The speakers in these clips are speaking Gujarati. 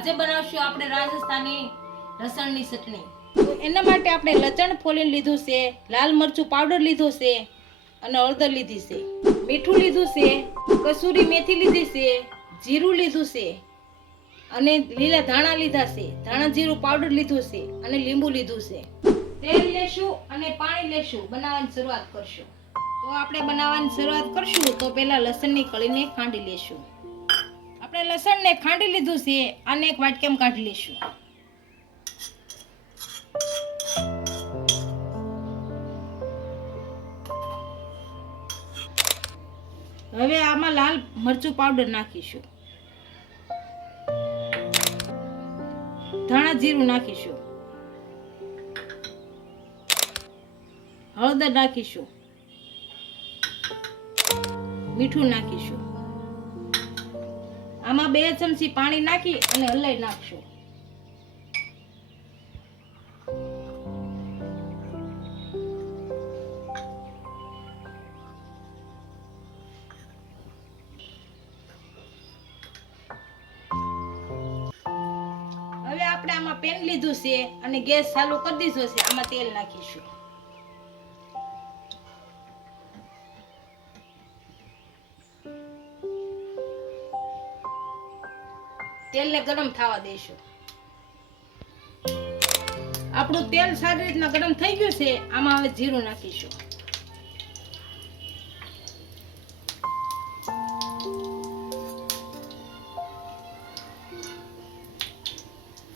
આજે બનાવશું આપણે રાજસ્થાની લસણની ચટણી। તો એના માટે આપણે લસણ ફોલીને લીધું છે, લાલ મરચું પાવડર લીધું છે અને હળદર લીધી છે, મીઠું લીધું છે, કસૂરી મેથી લીધી છે, જીરું લીધું છે અને લીલા ધાણા લીધા છે, ધાણા જીરું પાવડર લીધું છે અને લીંબુ લીધું છે। તેલ લેશું અને પાણી લેશું, બનાવવાની શરૂઆત કરશું। તો આપણે બનાવવાની શરૂઆત કરશું તો પહેલા લસણની કળીને ખાંડી લેશું। આપણે લસણને ખાંડી લીધું છે, આને એક વાટકામાં કાઢી લેશું। હવે આમાં લાલ મરચું પાવડર નાખીશું, ધાણા જીરું નાખીશું, હળદર નાખીશું, મીઠું નાખીશું। આમાં 2 ચમચી પાણી નાખી અને હલાવી નાખશું। હવે આપણે આમાં પેન લીધું છે અને ગેસ ચાલુ કરી દીધો છે, આમાં તેલ નાખીશું। તેલને ગરમ થવા દઈશું। આપણું તેલ સારી રીતના ગરમ થઈ ગયું છે, આમાં હવે જીરું નાખીશું।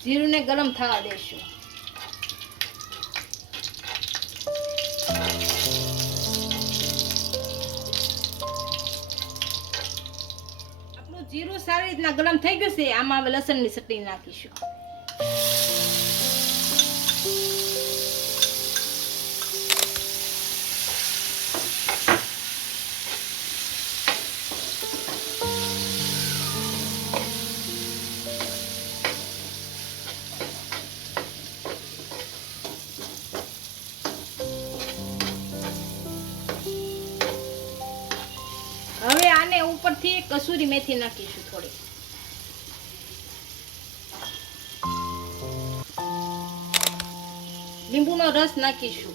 જીરુંને ગરમ થવા દઈશું। આપણું જીરું સારી રીતના ગરમ થઈ ગયું છે, આમાં હવે લસણની ચટણી નાખીશું। હવે આને ઉપરથી કસૂરી મેથી નાખીશું થોડી। લીંબુનો રસ નાખીશું।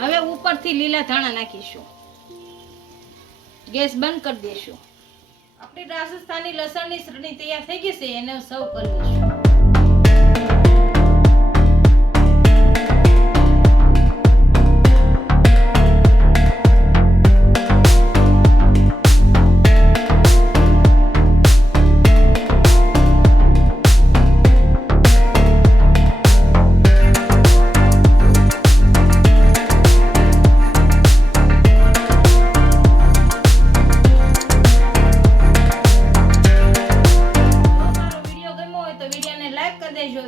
હવે ઉપરથી લીલા ધાણા નાખીશું। ગેસ બંધ કરી દેશું। આપણી રાજસ્થાની લસણની ચટણી તૈયાર થઈ ગઈ છે, એને સર્વ કરી દઈશું।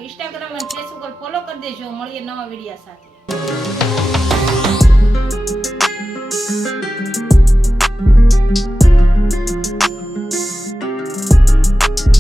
ઇન્સ્ટાગ્રામ અને ફેસબુક પર ફોલો કરી દેજો। મળીએ નવા વિડિયો સાથે।